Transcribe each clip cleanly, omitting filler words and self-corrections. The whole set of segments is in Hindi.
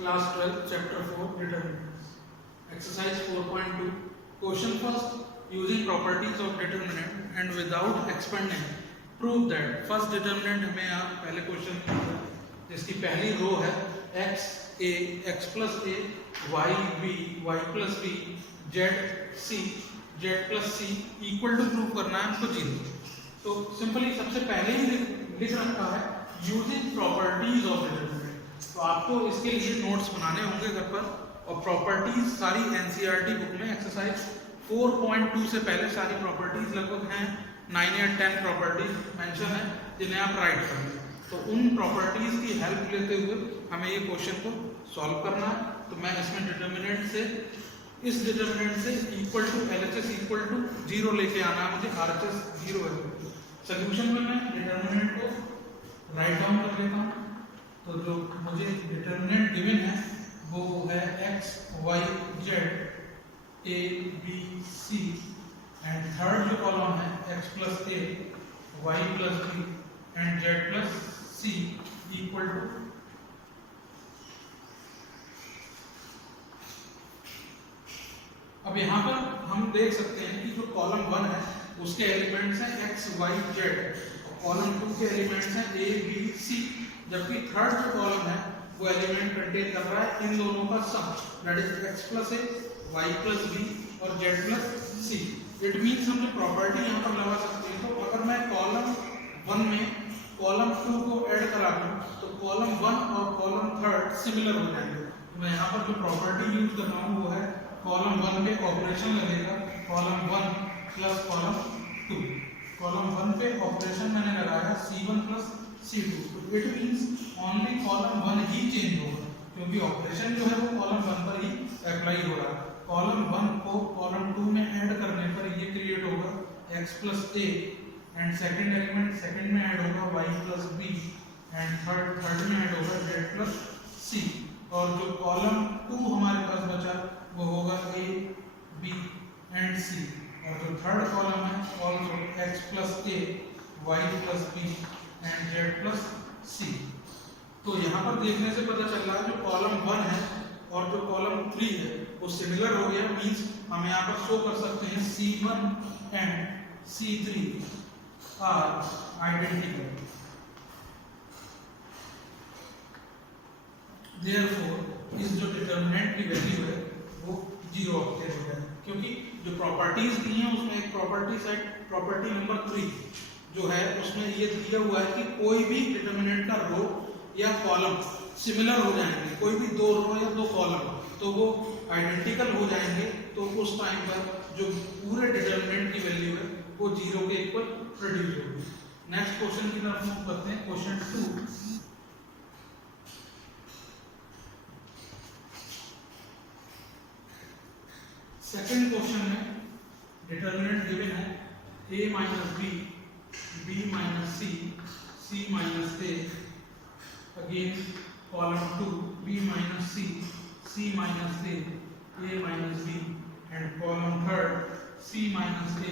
Class 12, Chapter 4, Determinants. Exercise 4.2. Question first. Using properties of determinant and without expanding, prove that first determinant हमें यहाँ पहले क्वेश्चन जिसकी पहली रो है x a x plus a y b y plus b z c z plus c equal to prove करना है हमको 0। तो सिंपली सबसे पहले ही लिख रखा है यूजिंग प्रॉपर्टीज ऑफ डिटरमिनेंट। तो आपको इसके लिए नोट्स बनाने होंगे घर पर, और प्रॉपर्टीज सारी एनसीईआरटी बुक में एक्सरसाइज 4.2 से पहले सारी प्रॉपर्टीज लगभग हैं 9 या 10 प्रॉपर्टीज मेंशन है जिन्हें आप राइट करेंगे। तो उन प्रॉपर्टीज की हेल्प लेते हुए हमें ये क्वेश्चन को सॉल्व करना है। तो मैं इसमें डिटरमिनेंट से इस डिटरमिनेंट से equal to LHS equal to 0 लेके आना है मुझे, आरएचएस 0 है। सोल्यूशन में मैं डिटरमिनेंट को राइट डाउन कर लेता हूँ। तो जो मुझे डिटरमिनेंट गिवन है वो है x y z a b c and third जो कॉलम है x plus a y plus b and z plus c equal to अब यहाँ पर हम देख सकते हैं कि जो कॉलम 1 है उसके एलिमेंट्स हैं x y z, कॉलम 2 के एलिमेंट्स हैं a b c, जबकि थर्ड जो कॉलम है वो एलिमेंट कंटेन कर रहा है इन दोनों का sum, that is x plus a y plus b और z plus c। It means हम जो प्रॉपर्टी यहाँ पर लगा सकते हैं, तो अगर मैं कॉलम 1 में कॉलम 2 को ऐड करा दूं तो कॉलम 1 और कॉलम 3 सिमिलर हो जाएंगे। तो मैं यहाँ पर जो प्रॉपर्टी यूज कर रहा हूँ वो है कॉलम 1 पे ऑपरेशन लगेगा कॉलम 1 प्लस कॉलम 2। कॉलम 1 पे ऑपरेशन मैंने लगाया c1 प्लस c2। तो it means only column 1 he change होगा, क्योंकि ऑपरेशन जो है वो कॉलम 1 पर ही अप्लाई हो रहा है। कॉलम 1 को कॉलम 2 में ऐड करने पर ये क्रिएट होगा x plus a and second element second में ऐड होगा y plus b and third में ऐड होगा z plus c। और जो कॉलम 2 हमारे पास बचा वो होगा a b एंड c, और जो थर्ड कॉलम है also x plus a y plus b and z plus c। तो यहाँ पर देखने से पता चल रहा है जो कॉलम 1 है और जो कॉलम 3 है वो सिमिलर हो गया, मींस हम यहाँ पर शो कर सकते हैं c1 and c3 are identical. Therefore इस जो डिटरमिनेंट की वैल्यू है वो 0 ऑब्टेन हो जाए, क्योंकि जो प्रॉपर्टीज दी हैं उसमें एक प्रॉपर्टी सेट प्रॉपर्टी नंबर 3 जो है उसमें ये दिया हुआ है कि कोई भी डिटरमिनेंट का रो या कॉलम सिमिलर हो जाएंगे, कोई भी 2 रो या 2 कॉलम तो वो आइडेंटिकल हो जाएंगे। तो उस टाइम पर जो पूरे डिटरमिनेंट की वैल्यू है वो 0 के इक्वल प्रोड्यूस होगी। नेक्स्ट क्वेश्चन की तरफ मूव करते हैं, क्वेश्चन 2। सेकंड क्वेश्चन में डिटरमिनेंट गिवन है a minus b b minus c c minus a, again column 2 b minus c c minus a minus b and column 3 c minus a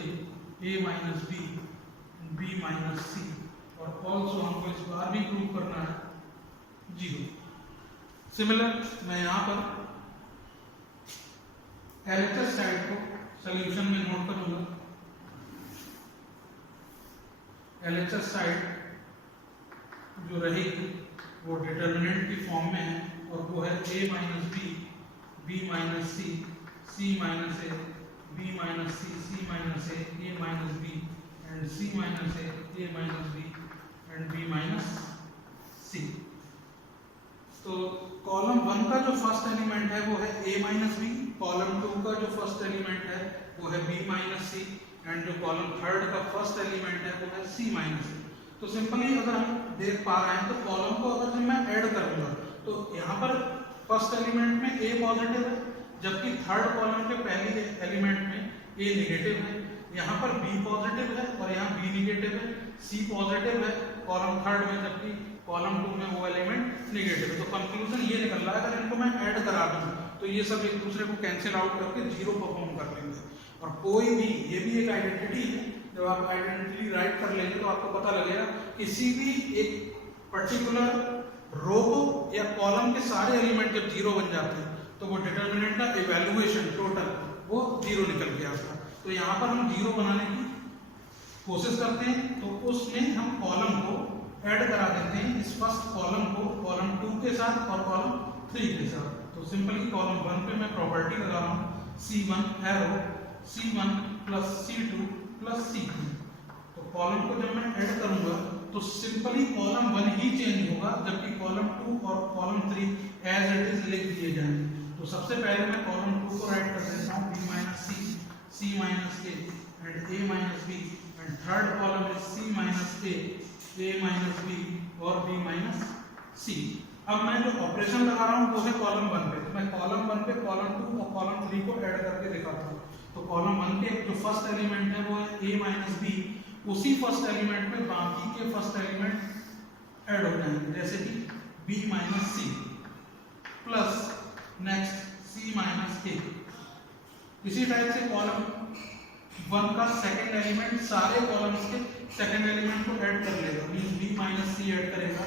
minus b b minus c, और ऑल्सो हमको इस बार भी प्रूव करना है 0। सिमिलर मैं यहाँ पर एलएचएस साइड को सॉल्यूशन में नोट करूंगा। एलएचएस साइड जो रहेगी वो डिटरमिनेंट की फॉर्म में है, और वो है a minus b b minus c c minus a b minus c c minus a minus b and c minus a minus b and b minus c। तो कॉलम 1 का जो फर्स्ट एलिमेंट है वो है a minus b, कॉलम 2 का जो फर्स्ट एलिमेंट है वो है b minus c एंड जो कॉलम 3 का फर्स्ट एलिमेंट है वो है c minus a। तो सिंपली अगर हम देख पा रहे हैं तो कॉलम को अगर मैं ऐड करूंगा तो यहाँ पर फर्स्ट एलिमेंट में a पॉजिटिव है, जबकि थर्ड कॉलम के पहले एलिमेंट में a नेगेटिव है। यहाँ पर b पॉजिटिव है और यहाँ b नेगेटिव है, c पॉजिटिव है कॉलम 3 में, जबकि कॉलम 2 में वो एलिमेंट नेगेटिव है। तो कंक्लूजन ये निकल रहा है अगर इनको मैं ऐड करा दूं तो ये सब एक दूसरे को कैंसिल आउट करके 0 परफॉर्म कर लेंगे। और कोई भी, ये भी एक आइडेंटिटी है, जब आप आइडेंटिटी राइट कर लेंगे तो आपको पता लगेगा किसी भी एक पर्टिकुलर रो को या कॉलम के सारे एलिमेंट जब जीरो बन जाते हैं तो वो डिटर्मिनेंट का इवैल्यूएशन टोटल वो जीरो निकल के आता है। तो यहाँ पर हम जीरो बनाने की कोशिश करते हैं, तो उसमें हम कॉलम को ऐड करा देते हैं, इस फर्स्ट कॉलम को कॉलम 2 के साथ और कॉलम 3 के साथ। तो सिंपली कॉलम 1 पे मैं प्रॉपर्टी लगा रहा हूँ C1 arrow C1 plus C2 plus C3। तो कॉलम को जब मैं ऐड करूंगा तो सिंपली कॉलम 1 ही चेंज होगा, जबकि कॉलम 2 और कॉलम 3 एज इट इज लिख दिए जाएंगे। तो सबसे पहले मैं कॉलम 2 को राइट कर देता हूँ B minus C, C minus A and A minus B, and third column is C minus A minus B और B माइनस C। अब मैं जो ऑपरेशन लगा रहा हूँ वो है कॉलम 1 पे, तो मैं कॉलम 1 पे कॉलम 2 और कॉलम 3 को ऐड करके दिखाता हूँ। तो कॉलम 1 के जो फर्स्ट एलिमेंट है वो है A माइनस B, उसी फर्स्ट एलिमेंट में बाकी के फर्स्ट एलिमेंट ऐड हो जाएंगे, जैसे कि B minus C plus next C minus A। इसी टाइप से कॉलम 1 का सेकंड एलिमेंट सारे कॉलम्स के सेकंड एलिमेंट को ऐड कर लेगा, means B minus C add करेगा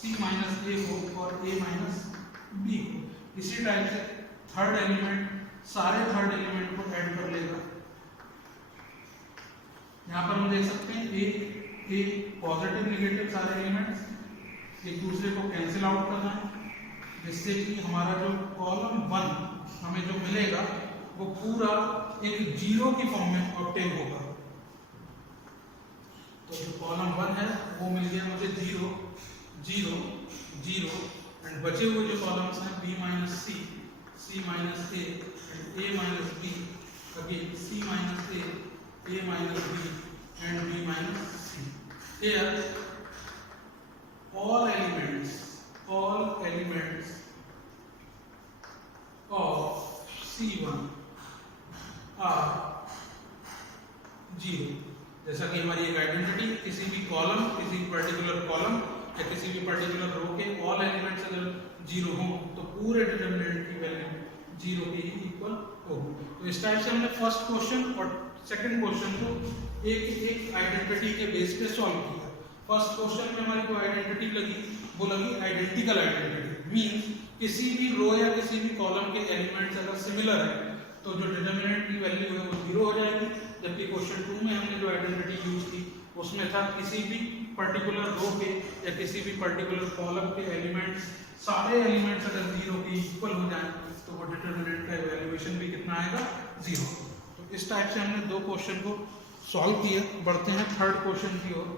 C माइनस A को और A माइनस B को। इसी टाइप से थर्ड एलिमेंट सारे थर्ड एलिमेंट को ऐड कर लेगा। यहाँ पर हम देख सकते हैं A पॉजिटिव नेगेटिव सारे एलिमेंट्स एक दूसरे को कैंसिल आउट करना है, जिससे कि हमारा जो कॉलम 1 हमें जो मिलेगा वो पूरा एक जीरो की फॉर्म में ऑब्टेन होगा। तो जो कॉलम 1 है वो मिल गया मुझे 0 0 0, एंड बचे हुए जो कॉलम्स हैं B minus C, C minus A and A minus B, again C minus A minus B and B minus C। Here all elements of C1 are 0। जैसा कि हमारी एक आइडेंटिटी, किसी भी कॉलम, किसी पर्टिकुलर कॉलम या किसी भी पर्टिकुलर रो के ऑल एलिमेंट्स अगर 0 हों तो पूरे डिटर्मिनेंट की वैल्यू 0 के ही इक्वल होगी। तो इस टाइप से हमने फर्स्ट क्वेश्चन और सेकंड क्वेश्चन को एक आइडेंटिटी के बेस पे सॉल्व किया। फर्स्ट क्वेश्चन में हमारी जो आइडेंटिटी लगी वो लगी आइडेंटिकल आइडेंटिटी, मींस किसी भी रो या किसी भी कॉलम के एलिमेंट्स अगर सिमिलर है तो जो डिटर्मिनेंट की वैल्यू है वो 0 हो जाएगी। जबकि क्वेश्चन 2 में हमने जो आइडेंटिटी यूज की उसमें था किसी भी पर्टिकुलर रो के या किसी भी पर्टिकुलर कॉलम के एलिमेंट्स सारे एलिमेंट्स अगर 0 के इक्वल हो जाए तो वो डिटर्मिनेंट का इवैल्यूएशन भी कितना आएगा 0। तो इस टाइप से हमने दो क्वेश्चन को सॉल्व किया। बढ़ते हैं थर्ड क्वेश्चन की ओर।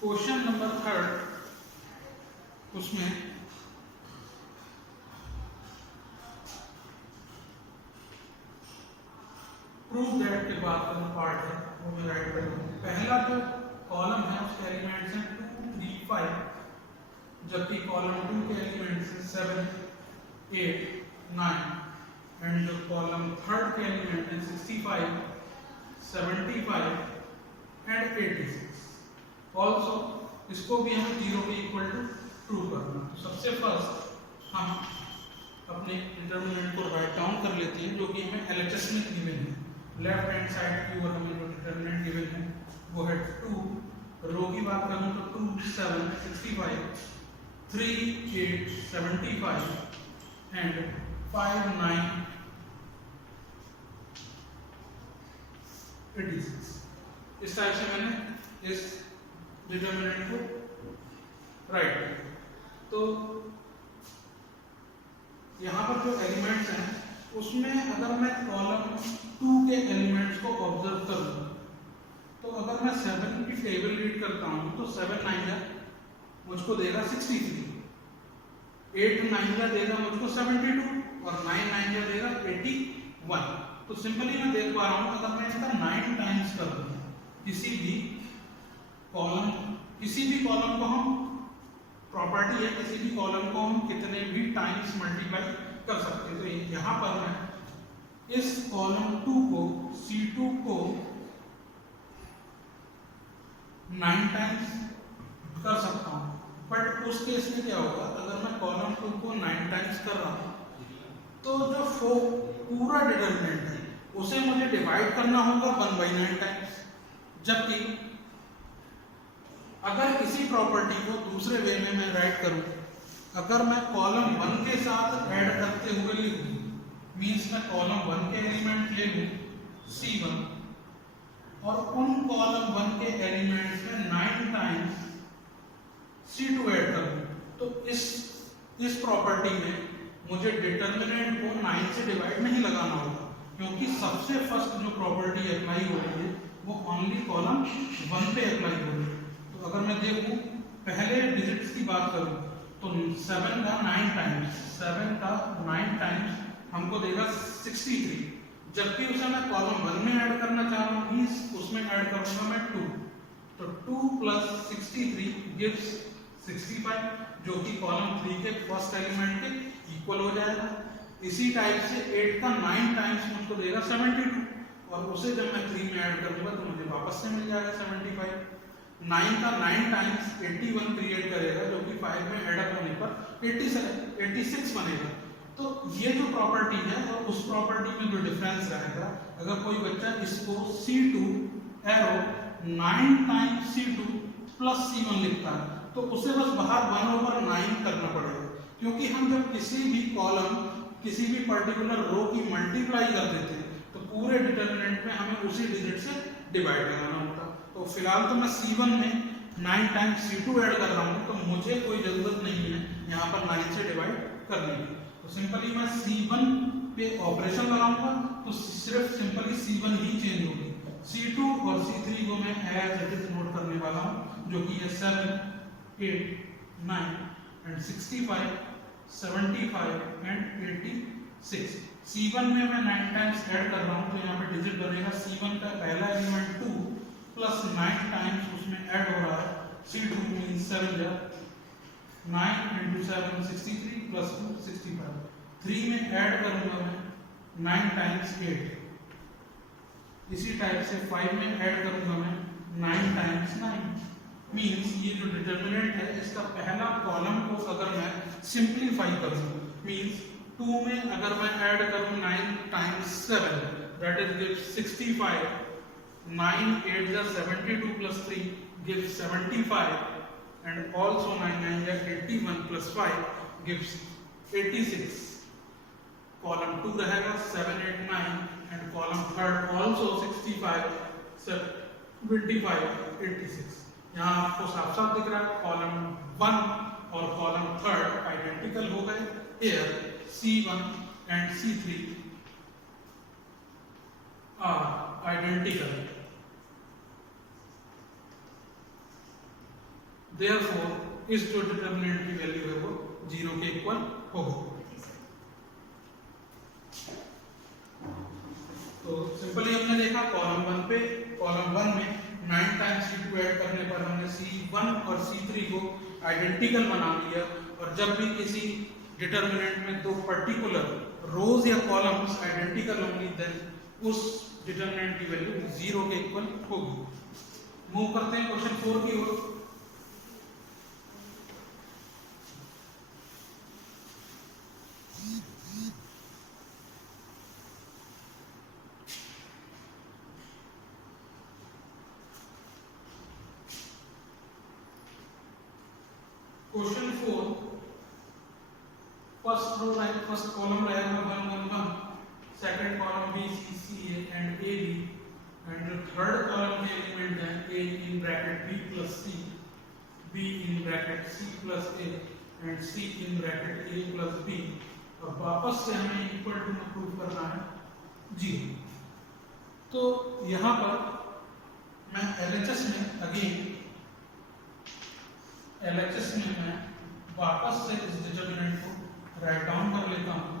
क्वेश्चन नंबर थर्ड, उसमें प्रूव दैट के बाद का जो पार्ट है वो मैं राइट कर दूँ। पहला जो कॉलम है उसके एलिमेंट्स हैं 2 3 5, जबकि कॉलम 2 के एलिमेंट्स हैं 7 8 9, एंड जो कॉलम थर्ड के एलिमेंट हैं 65 75 एंड 86। ऑल्सो इसको भी हमें 0 के इक्वल टू ट्रू करना। तो सबसे फर्स्ट हम अपने डिटर्मिनेंट को राइट डाउन कर लेते हैं, जो कि हमें एलएचएस में गिवन है। लेफ्ट हैंड साइड की ओर हमें जो डिटर्मिनेंट गिवन है वो है 2। रो की बात करूं तो 2 7 65 3 8 75 एंड 5 9 86। इस टाइप से मैंने इस डिटर्मिनेंट को राइट किया। तो यहाँ पर जो एलिमेंट्स हैं उसमें अगर मैं कॉलम 2 के एलिमेंट्स को ऑब्जर्व करूँ तो अगर मैं 7 की टेबल रीड करता हूँ तो 7 9 मुझको देगा 63, 8 9 देगा मुझको 72 और 9 9 देगा 81। तो सिंपली मैं देख पा रहा हूँ अगर मैं इसका 9 टाइम्स कर दूँ किसी भी कॉलम को हम प्रॉपर्टी है, किसी भी कॉलम को हम कितने भी टाइम्स मल्टीप्लाई कर सकते हैं। तो यहाँ पर मैं इस कॉलम 2 को C2 को 9 टाइम्स कर सकता हूँ, बट उस केस में क्या होगा, अगर मैं कॉलम 2 को 9 टाइम्स कर रहा हूँ तो जो पूरा डिटरमिनेंट है उसे मुझे डिवाइड करना होगा 1/9 टाइम्स। जबकि अगर इसी प्रॉपर्टी को दूसरे वे में मैं राइट करूं, अगर मैं कॉलम 1 के साथ ऐड करते हुए लिखूं, मींस मैं कॉलम 1 के एलिमेंट ले लूं C1 और उन कॉलम 1 के एलिमेंट्स में 9 टाइम्स C2 ऐड करूं, तो इस प्रॉपर्टी में मुझे डिटरमिनेंट को 9 से डिवाइड नहीं लगाना होगा, क्योंकि सबसे फर्स्ट जो प्रॉपर्टी अप्लाई हो रही है वो ओनली कॉलम 1 पे अप्लाई हो रही है। तो अगर मैं देखूं पहले डिजिट्स की बात करूं तो 7 का 9 टाइम्स हमको देगा 63, जबकि उसे मैं कॉलम 1 में ऐड करना चाह रहा हूँ, उसमें ऐड करूंगा मैं 2, तो 2 प्लस 63 गिव्स 65, जो कि कॉलम 3 के फर्स्ट एलिमेंट के इक्वल हो जाएगा। इसी टाइप से 8 का 9 टाइम्स मुझको देगा 72, और उसे जब मैं 3 में ऐड करूंगा तो मुझे वापस से मिल जाएगा 75। 9 का 9 टाइम्स 81 क्रिएट करेगा, जो कि 5 में ऐड अप होने पर 86 बनेगा। तो ये जो प्रॉपर्टी है और उस प्रॉपर्टी में जो डिफरेंस रहेगा, अगर कोई बच्चा इसको C2 arrow 9 times C2 plus C1 लिखता है तो उसे बस बाहर 1/9 करना पड़ेगा, क्योंकि हम जब किसी भी कॉलम किसी भी पर्टिकुलर रो की मल्टीप्लाई कर देते हैं तो पूरे डिटरमिनेंट में हमें उसी डिजिट से डिवाइड लगाना होता। तो फिलहाल तो मैं C1 में 9 टाइम्स C2 ऐड कर रहा हूँ, तो मुझे कोई जरूरत नहीं है यहाँ पर 9 से डिवाइड करने की। तो सिंपली मैं C1 पे ऑपरेशन लगाऊंगा तो सिर्फ सिंपली C1 ही चेंज होगी। C2 और C3 को मैं एज इट इज नोट करने वाला हूँ, जो कि है 7, 8, 9 एंड 65, 75 एंड 86। C1 में मैं 9 टाइम्स ऐड कर रहा हूँ तो यहाँ पे डिजिट बनेगा C1 का पहला एलिमेंट 2 प्लस 9 टाइम्स उसमें ऐड हो रहा है C2 मींस 7 जा 9 into 7 63 plus 2 65। 3 में ऐड करूंगा मैं 9 टाइम्स 8। इसी टाइप से 5 में ऐड करूंगा मैं 9 टाइम्स 9। मींस ये जो डिटरमिनेंट है इसका पहला कॉलम को अगर मैं सिंप्लीफाई करूं, मींस 2 में अगर मैं ऐड करूं 9 टाइम्स 7 दैट इज गिव्स 65। 9 8 जा 72 plus 3 gives 75 and also 9 9 ja 81 plus 5 gives 86। column 2 रहेगा 7 8 9 and column third also 65 75 86। यहाँ आपको साफ साफ दिख रहा है कॉलम 1 और कॉलम थर्ड आइडेंटिकल हो गए। here C1 and C3 are identical, therefore इस जो डिटरमिनेंट की वैल्यू है वो 0 के इक्वल होगी। तो सिंपली हमने देखा कॉलम 1 में 9 टाइम्स C2 ऐड करने पर हमने C1 और C3 को आइडेंटिकल बना लिया, और जब भी किसी डिटरमिनेंट में दो पर्टिकुलर रोज या कॉलम्स आइडेंटिकल होंगी देन उस डिटरमिनेंट की वैल्यू 0 के इक्वल होगी। मूव करते हैं क्वेश्चन 4 की ओर। क्वेश्चन 4 फर्स्ट कॉलम रहेगा 1 1 1, second column B C C A and A B, and जो थर्ड कॉलम के एलिमेंट है A in bracket B plus C, B in bracket C plus A and C in bracket A plus B, और वापस से हमें इक्वल टू में प्रूव करना है 0। तो यहाँ पर मैं LHS में मैं वापस से इस डिटरमिनेंट को राइट डाउन कर लेता हूं।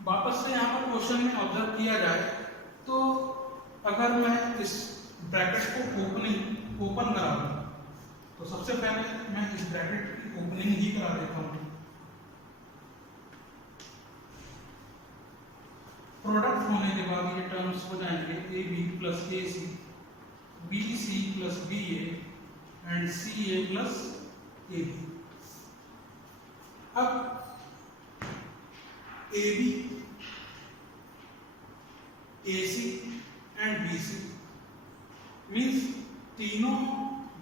वापस से यहाँ पर क्वेश्चन में ऑब्जर्व किया जाए तो अगर मैं इस ब्रैकेट को ओपन करा दूं तो सबसे पहले मैं इस ब्रैकेट की ओपनिंग ही करा देता हूँ। होने के बाद ये टर्म्स हो जाएंगे A B plus A C, B C plus B A and C A plus A B. अब A B, A C and B C means तीनों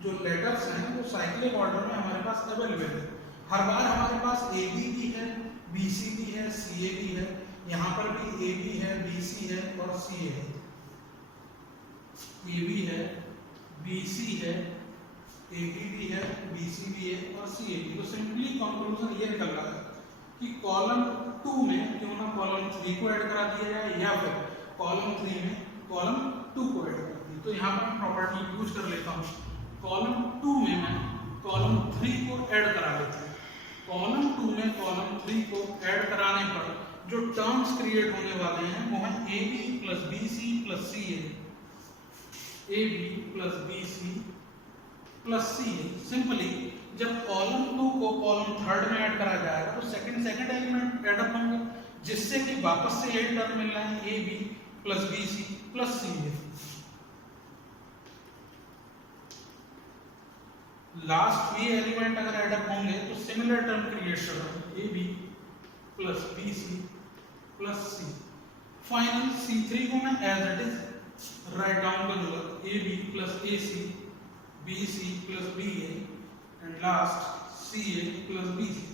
जो लेटर्स हैं वो साइक्लिक ऑर्डर में हमारे पास अवेलेबल है। हर बार हमारे पास ए बी भी है, बी सी भी है, सी ए भी है। यहाँ पर भी ए बी है, बी सी है और सी ए है। ए बी है, बी सी है, ए बी भी है, बी सी भी है और सी ए भी। तो सिंपली कंक्लूजन ये निकल रहा है कि कॉलम 2 में क्यों ना कॉलम 3 को ऐड करा दिया जाए या फिर कॉलम 3 में कॉलम 2 को ऐड कर दी। तो यहाँ पर मैं प्रॉपर्टी यूज कर लेता हूँ। कॉलम 2 में मैं कॉलम 3 को ऐड करा लेता हूँ। कॉलम 2 में कॉलम 3 को ऐड कराने पर जो टर्म्स क्रिएट होने वाले हैं वो है A B plus B C plus C A B plus B C plus C A. Simply जब कॉलम 2 को कॉलम 3 में ऐड करा जाएगा तो सेकंड एलिमेंट ऐड अप होंगे, जिससे कि वापस से यही टर्म मिल रहा है A B plus B C plus C A. Last ये एलिमेंट अगर ऐड अप होंगे तो सिमिलर टर्म क्रिएट कर रहा है A B plus B C plus C. Final C3 को मैं as it is write down कर दूंगा A B plus A C, B C plus B A and last C A plus B C.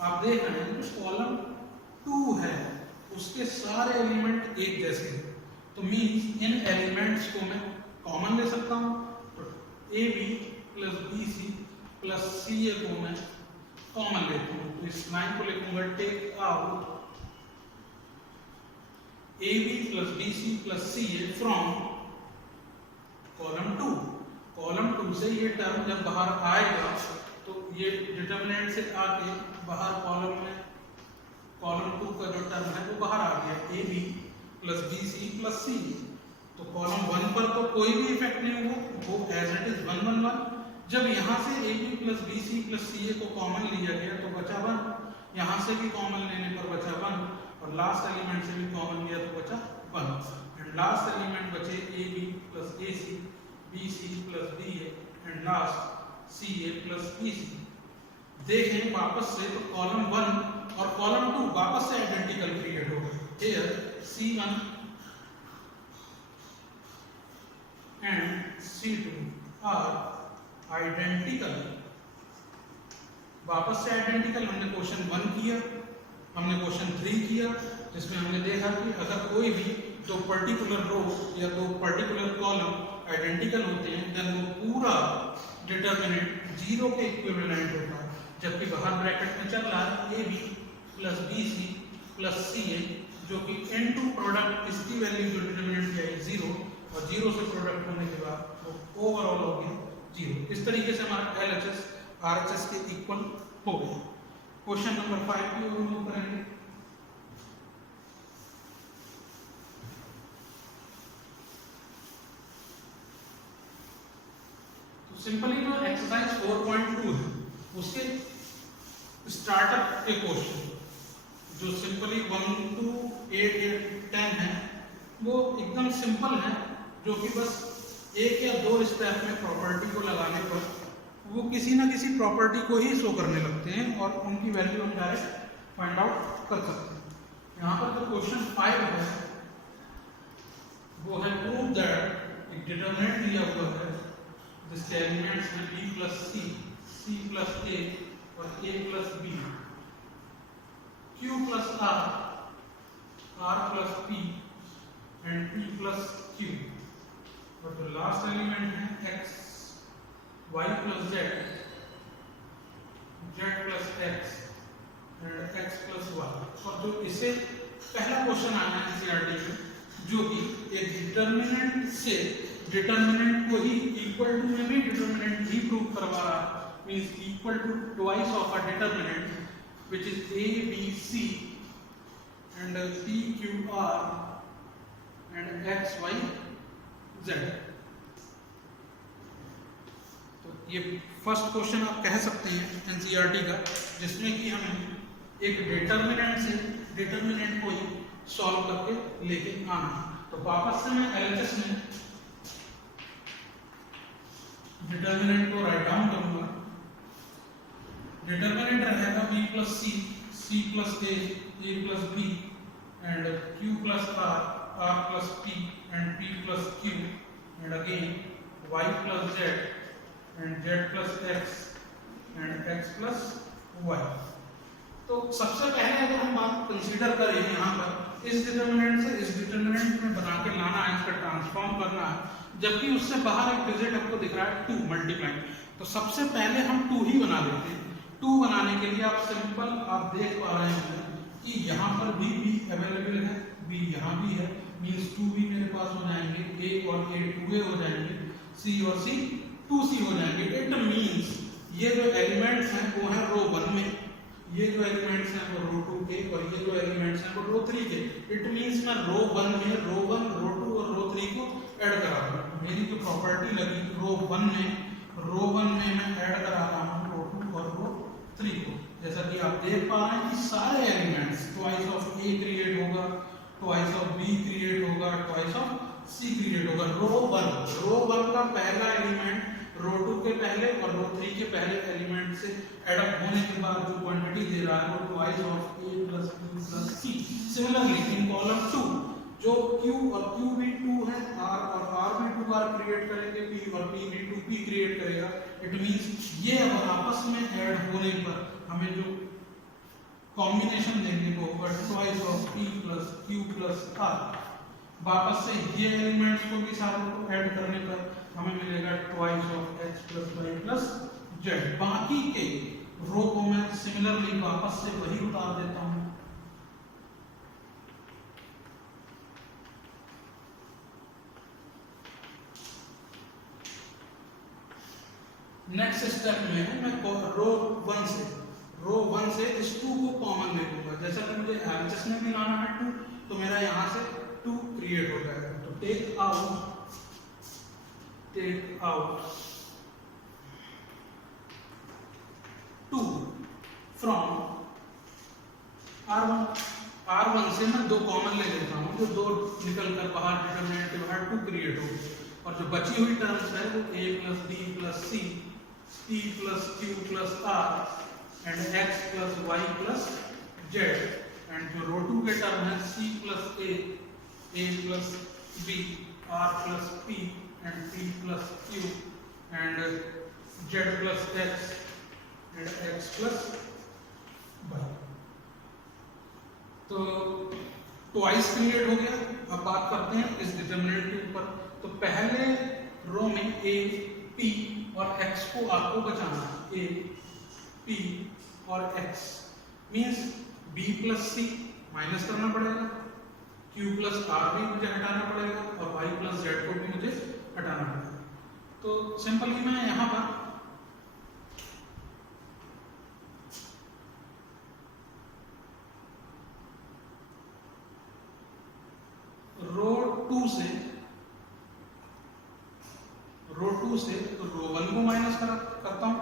आप देख रहे हैं जो कॉलम 2 है उसके सारे एलिमेंट एक जैसे हैं, तो मीन्स इन एलिमेंट्स को मैं कॉमन ले सकता हूँ। तो A B plus B C plus C A को मैं कॉमन लेता हूँ। तो इस लाइन को लिखूंगा take out A B plus B C plus C A from column 2। Column 2 से ये टर्म जब बाहर आएगा तो ये डिटरमिनेंट से आके बाहर कॉलम में कॉलम 2 का जो टर्म है वो बाहर आ गया A B plus B C plus C. तो कॉलम 1 पर तो कोई भी इफेक्ट नहीं होगा, वो एज इट इज 1 1 1। जब यहाँ से A B plus B C plus C A को कॉमन लिया गया तो बचा 1, यहाँ से भी कॉमन लेने पर बचा 1 और लास्ट एलिमेंट से भी कॉमन लिया तो बचा 1 एंड लास्ट एलिमेंट बचे A B plus A C, B C plus B A and last C A plus B C. देखें वापस से तो कॉलम 1 और कॉलम 2 वापस से आइडेंटिकल क्रिएट हो गए। Here C1 and C2 are identical. वापस से आइडेंटिकल। हमने क्वेश्चन 1 किया, हमने क्वेश्चन 3 किया, जिसमें हमने देखा कि अगर कोई भी दो पर्टिकुलर रो या दो पर्टिकुलर कॉलम आइडेंटिकल होते हैं देन वो पूरा डिटरमिनेंट 0 के इक्विवेलेंट होता है। जबकि बाहर ब्रैकेट में चल रहा है A B plus B C plus C A, जो कि इनटू प्रोडक्ट इसकी वैल्यू जो डिटरमिनेंट की आई 0 और 0 से प्रोडक्ट होने के बाद वो ओवरऑल हो गया 0। इस तरीके से हमारा LHS RHS के इक्वल हो गया। क्वेश्चन नंबर 5 की ओर मूव करेंगे। तो सिंपली जो एक्सरसाइज 4.2 है उसके स्टार्टअप के क्वेश्चन जो सिंपली 1 to 8 या 10 है वो एकदम सिंपल है, जो कि बस एक या दो स्टेप में प्रॉपर्टी को लगाने पर वो किसी ना किसी प्रॉपर्टी को ही शो करने लगते हैं और उनकी वैल्यू हम डायरेक्ट फाइंड आउट कर सकते हैं। यहाँ पर जो क्वेश्चन 5 है वो है प्रूव दैट एक डिटरमिनेंट दिया हुआ है जिसके एलिमेंट्स हैं b plus C, C plus A और a plus B, q plus r, r plus p and p plus q। और जो लास्ट एलिमेंट है x, y plus z, z plus x and x plus y। और जो इससे पहला क्वेश्चन आना है एनसीईआरटी में, जो कि एक डिटरमिनेंट से डिटरमिनेंट को ही इक्वल टू में भी डिटरमिनेंट ही प्रूव करवा रहा है, means equal to twice of a determinant which is a b c and p q r and x y z। तो ये फर्स्ट क्वेश्चन आप कह सकते हैं एनसीईआरटी का, जिसमें कि हमें एक डिटरमिनेंट से डिटरमिनेंट को ही सॉल्व करके लेके आना है। तो वापस से मैं एलएचएस में डिटर्मिनेंट को राइट डाउन करूंगा। डिटर्मिनेंट रहेगा b plus C, c plus a, a plus b and q plus r, r plus p and p plus q and again y plus z and z plus x and x plus y। तो सबसे पहले अगर हम बात कंसीडर करें यहाँ पर इस डिटर्मिनेंट से इस डिटर्मिनेंट में बना के लाना है, इसका ट्रांसफॉर्म करना है, जबकि उससे बाहर एक डिजिट आपको दिख रहा है 2 मल्टीप्लाइंग। तो सबसे पहले हम 2 ही बना देते हैं। 2 बनाने के लिए आप सिंपल आप देख पा रहे हैं कि यहाँ पर भी अवेलेबल है, b यहाँ भी है, मींस 2 भी मेरे पास हो जाएंगे, a और a 2a हो जाएंगे, c और c 2c हो जाएंगे। इट मींस ये जो एलिमेंट्स हैं वो हैं रो 1 में, ये जो एलिमेंट्स हैं वो रो 2 के, और ये जो एलिमेंट्स हैं वो रो 3 के। इट मींस मैं रो 1 में रो 1, रो 2 और रो 3 को ऐड करा रहा हूँ। मेरी जो प्रॉपर्टी लगी रो 1 में मैं ऐड करा रहा हूँ रो 2 और रो 3 को। जैसा कि आप देख पा रहे हैं कि सारे elements twice of a create होगा, ट्वाइस ऑफ b क्रिएट होगा, ट्वाइस ऑफ c क्रिएट होगा। रो 1 का पहला एलिमेंट रो 2 के पहले और रो 3 के पहले एलिमेंट से एड अप होने के बाद जो क्वांटिटी दे रहा है वो twice of a plus b plus c। Similarly in column 2 जो q और q भी 2 है, r और r भी 2 r क्रिएट करेंगे, p और p भी 2p क्रिएट करेगा। इट मींस ये अब आपस में ऐड होने पर हमें जो कॉम्बिनेशन देंगे वो होगा twice of p plus q plus r। वापस से ये एलिमेंट्स को भी सारों को ऐड करने पर हमें मिलेगा twice of x plus y plus z। बाकी के रो को मैं सिमिलरली वापस से वही उतार देता हूं। नेक्स्ट स्टेप में मैं रो 1 से इस 2 को कॉमन ले लूंगा। जैसा कि मुझे एलएचएस में भी लाना है 2, तो मेरा यहां से 2 क्रिएट हो जाएगा। तो टेक आउट 2 फ्रॉम R1 से मैं 2 कॉमन ले लेता हूं, जो 2 निकल कर बाहर डिटरमिनेंट के बाहर 2 क्रिएट हो गए, और जो बची हुई टर्म्स है वो a plus b plus c, p plus q plus r and x plus y plus z, and जो रो 2 के टर्म है c plus a plus b, r plus p and p plus q and z plus x and x plus y। तो ट्वाइस क्रिएट हो गया। अब बात करते हैं इस डिटरमिनेंट के ऊपर। तो पहले रो में a, p और x को आपको बचाना है। a, p और x means b plus c minus करना पड़ेगा, q प्लस r भी मुझे हटाना पड़ेगा, और y प्लस z को भी मुझे हटाना पड़ेगा। तो सिंपली मैं यहाँ पर रो 2 से रो 1 को माइनस करता हूं,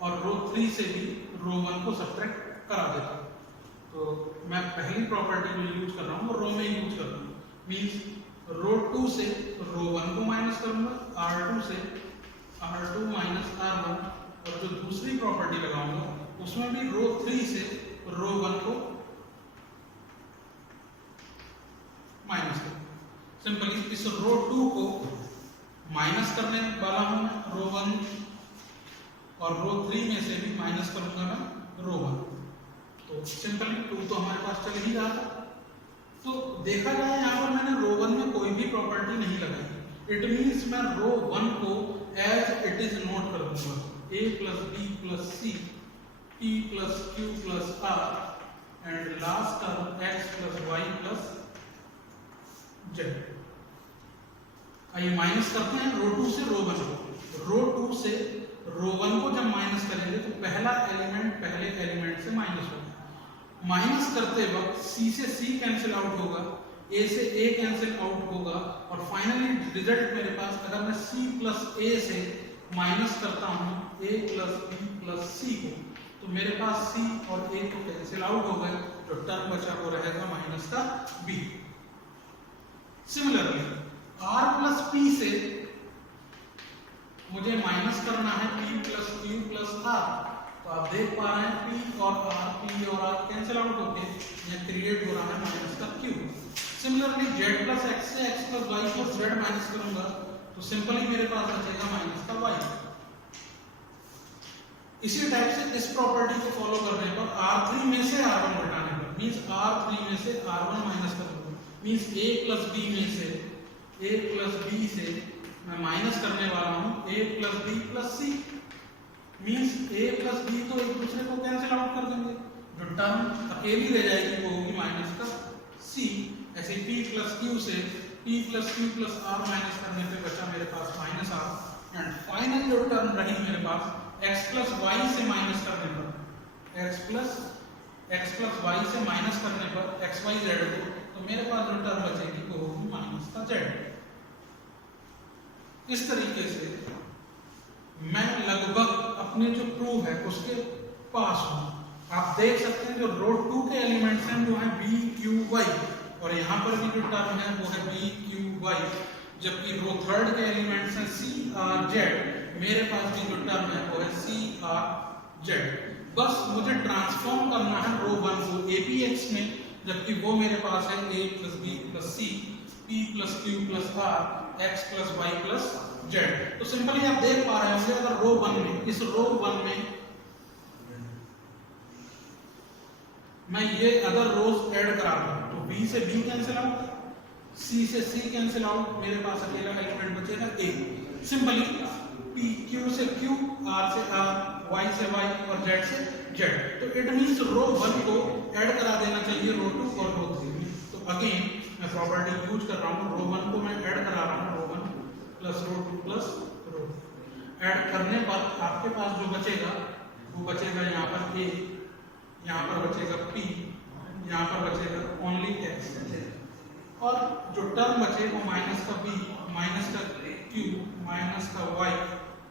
और रो 3 से भी रो 1 को सब्ट्रैक्ट करा देता हूं। तो मैं पहली प्रॉपर्टी जो यूज कर रहा हूं वो रो में यूज कर रहा हूं। मींस रो 2 से रो 1 को माइनस करूंगा, R2 से R2 माइनस R1, और जो दूसरी प्रॉपर्टी लगाऊंगा उसमें भी रो 3 से रो 1 को माइनस करूंगा। सिंपली इस रो 2 को माइनस करने वाला हूं मैं रो 1, और रो 3 में से भी माइनस करूंगा मैं रो 1। तो सिंपली 2 तो हमारे पास चल ही रहा था। तो देखा जाए यहाँ पर मैंने रो 1 में कोई भी प्रॉपर्टी नहीं लगाई। इट मींस मैं रो 1 को एज इट इज नोट कर दूंगा, a plus b plus c, p plus q plus r and last term x plus y plus z। आइए माइनस करते हैं रो 2 से रो 1 को। रो 2 से रो 1 को जब माइनस करेंगे तो पहला एलिमेंट पहले एलिमेंट से माइनस होगा। माइनस करते वक्त c से c कैंसिल आउट होगा, a से a कैंसिल आउट होगा, और फाइनली रिजल्ट मेरे पास अगर मैं c प्लस a से माइनस करता हूं a plus b plus c को, तो मेरे पास सी और ए तो कैंसिल आउट हो गए, जो टर्म बचा वो रहेगा माइनस का B. Similarly R plus P से मुझे माइनस करना है P plus Q plus R. तो आप देख पा रहे हैं पी और आर, पी और आर कैंसिल आउट होके यह क्रिएट हो रहा है माइनस का Q. Similarly Z plus X से X plus Y plus Z minus करूंगा तो सिंपली मेरे पास बचेगा माइनस का वाई। इसी टाइप से इस प्रॉपर्टी को फॉलो करने पर R3 में से R1 घटाने पर मींस R3 में से R1 माइनस करूंगा, मींस A प्लस B में से A प्लस B से मैं माइनस करने वाला हूं A plus B plus C। Means A plus B तो एक दूसरे को कैंसिल आउट कर देंगे, जो टर्म अकेली रह जाएगी वो होगी माइनस का C। ऐसे P प्लस Q से P plus Q plus R minus करने पे बचा मेरे पास माइनस R। एंड फाइनल जो टर्म रही मेरे पास x प्लस वाई से माइनस करने पर x प्लस वाई से माइनस करने पर एक्स वाई जेड को, तो मेरे पास जो टर्म बचेगी वो होगी माइनस का जेड। इस तरीके से मैं लगभग अपने जो प्रूफ है उसके पास हूं। आप देख सकते हैं जो रो 2 के एलिमेंट्स हैं वो है बी क्यू वाई, और यहाँ पर भी जो टर्म है वो है बी क्यू वाई, जबकि रो 3 के एलिमेंट्स हैं सी आर जेड। मेरे पास भी जो टर्म है वो है सी आर जेड। बस मुझे ट्रांसफॉर्म करना है रो 1 को एपीएक्स में, जबकि वो मेरे पास है A plus B plus C P plus Q plus R X plus Y plus Z. तो सिंपली आप देख पा रहे होंगे अगर रो 1 में, इस रो 1 में मैं ये अदर रोज ऐड कराता हूं तो बी से बी कैंसिल आउट, सी से सी कैंसिल आउट, मेरे पास अकेला एलिमेंट बचेगा ए। सिंपली P Q से Q, R से R, Y से Y और Z से Z। तो इट मींस रो 1 को ऐड करा देना चाहिए रो 2 और रो 3 में। तो अगेन मैं प्रॉपर्टी यूज कर रहा हूँ, रो 1 को मैं ऐड करा रहा हूँ, रो 1 प्लस रो 2 प्लस रो। ऐड करने पर आपके पास जो बचेगा वो बचेगा यहाँ पर A, यहाँ पर बचेगा P, यहाँ पर बचेगा ओनली X, और जो टर्म बचे वो माइनस का B, माइनस का Q, माइनस का Y,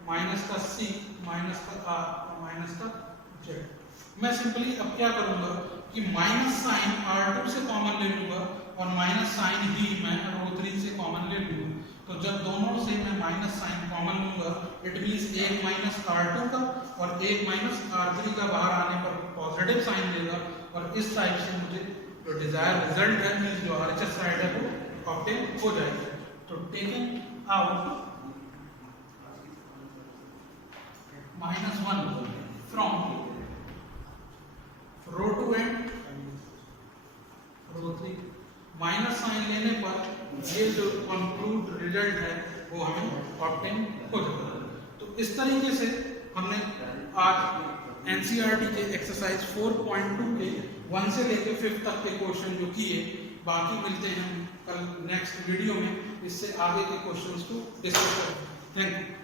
माइनस का C, माइनस का R और माइनस का Z। मैं सिंपली अब क्या करूंगा कि माइनस साइन R2 से कॉमन ले लूंगा और माइनस साइन ही मैं रो 3 से कॉमन ले लूंगा। तो जब दोनों से मैं माइनस साइन कॉमन लूंगा इट मींस एक माइनस R2 का और एक माइनस R3 का बाहर आने पर पॉजिटिव साइन देगा, और इस टाइप से मुझे जो डिजायर रिजल्ट है मींस जो RHS साइड है वो ऑब्टेन हो जाएगा। तो taking out -1 from row 2 and row 3, minus sign लेने पर ये जो कंक्लूड रिजल्ट है वो हमें ऑब्टेन हो जाएगा। तो इस तरीके से हमने आज एनसीईआरटी के एक्सरसाइज 4.2 के 1 से लेकर 5 तक के क्वेश्चन जो किए। बाकी मिलते हैं कल नेक्स्ट वीडियो में, इससे आगे के क्वेश्चंस को डिस्कस करेंगे। Thank you.